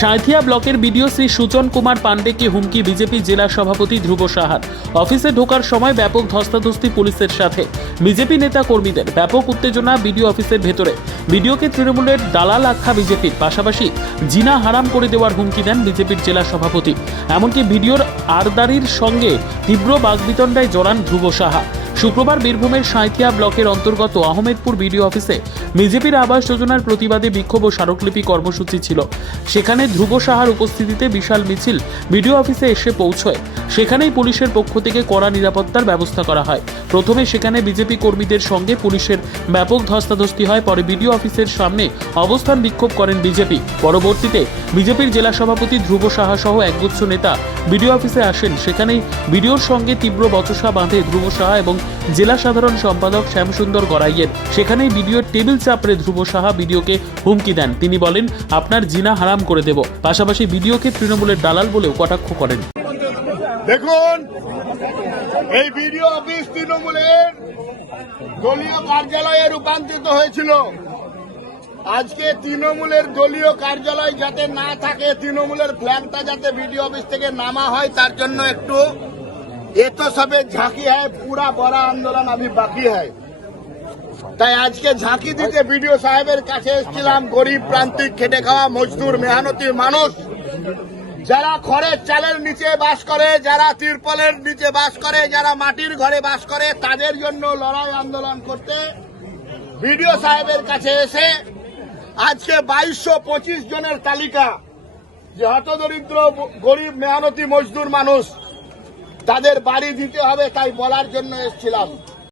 সাঁইথিয়া ব্লকের বিডিও শ্রী সুজন কুমার পান্ডেকে হুমকি বিজেপি জেলা সভাপতি ধ্রুব সাহার। অফিসে ঢোকার সময় ব্যাপক ধস্তাধস্তি পুলিশের সাথে। বিজেপি নেতা কর্মীদের ব্যাপক উত্তেজনা বিডিও অফিসের ভেতরে। বিডিওকে তৃণমূলের দালাল আখ্যা বিজেপির, পাশাপাশি জিনা হারাম করে দেওয়ার হুমকি দেন বিজেপির জেলা সভাপতি। এমনকি ভিডিওর আরদারির সঙ্গে তীব্র বাগবিতণ্ডায় জড়ান ধ্রুব সাহা। শুক্রবার বীরভূমের সাঁইথিয়া ব্লকের অন্তর্গত আহমেদপুর বিডিও অফিসে বিজেপির আবাস যোজনার প্রতিবাদে বিক্ষোভ ও স্মারকলিপি কর্মসূচি ছিল। সেখানে ধ্রুব সাহার উপস্থিতিতে বিশাল মিছিল বিডিও অফিসে এসে পৌঁছয়। সেখানেই পুলিশের পক্ষ থেকে কড়া নিরাপত্তার ব্যবস্থা করা হয়। প্রথমে সেখানে বিজেপি কর্মীদের সঙ্গে পুলিশের ব্যাপক ধস্তাধস্তি হয়। পরে বিডিও অফিসের সামনে অবস্থান বিক্ষোভ করেন বিজেপি। পরবর্তীতে বিজেপির জেলা সভাপতি ধ্রুব সাহা সহ একগুচ্ছ নেতা বিডিও অফিসে আসেন। সেখানেই বিডিওর সঙ্গে তীব্র বচসা বাঁধে ধ্রুব সাহা এবং জেলা সাধারণ সম্পাদক শ্যামসুন্দর গড়াইয়ের। সেখানেই বিডিওর টেবিল চাপড়ে ধ্রুব সাহা বিডিওকে হুমকি দেন। তিনি বলেন, আপনার জিনা হারাম করে দেব। পাশাপাশি বিডিওকে তৃণমূলের দালাল বলেও কটাক্ষ করেন। দেখুন, এই বিডিও অফিস তৃণমূলের দলীয় কার্যালয়ে রূপান্তরিত হয়েছিল। আজকে তৃণমূলের দলীয় কার্যালয় যাতে না থাকে, তৃণমূলের ফ্ল্যাগটা যাতে বিডিও অফিস থেকে নামা হয়, তার জন্য একটু এতো সবে ঝাঁকি হয়। পুরা বড় আন্দোলন अभी বাকি হয়। তাই আজকে ঝাঁকি দিতে বিডিও সাহেবের কাছে এসেছিলাম। গরিব প্রান্তিক খেটে খাওয়া মজদুর মেহনতি মানুষ, যারা খড়ের চালের নিচে বাস করে, যারা তিরপলের নিচে বাস করে, যারা মাটির ঘরে বাস করে, তাদের জন্য লড়াই আন্দোলন করতে বিডিও সাহেবের কাছে এসে আজকে 2225 জনের তালিকা, যে হতদরিদ্র গরিব মেহনতি মজদুর মানুষ, তাদের বাড়ি দিতে হবে, তাই বলার জন্য এসেছিলাম।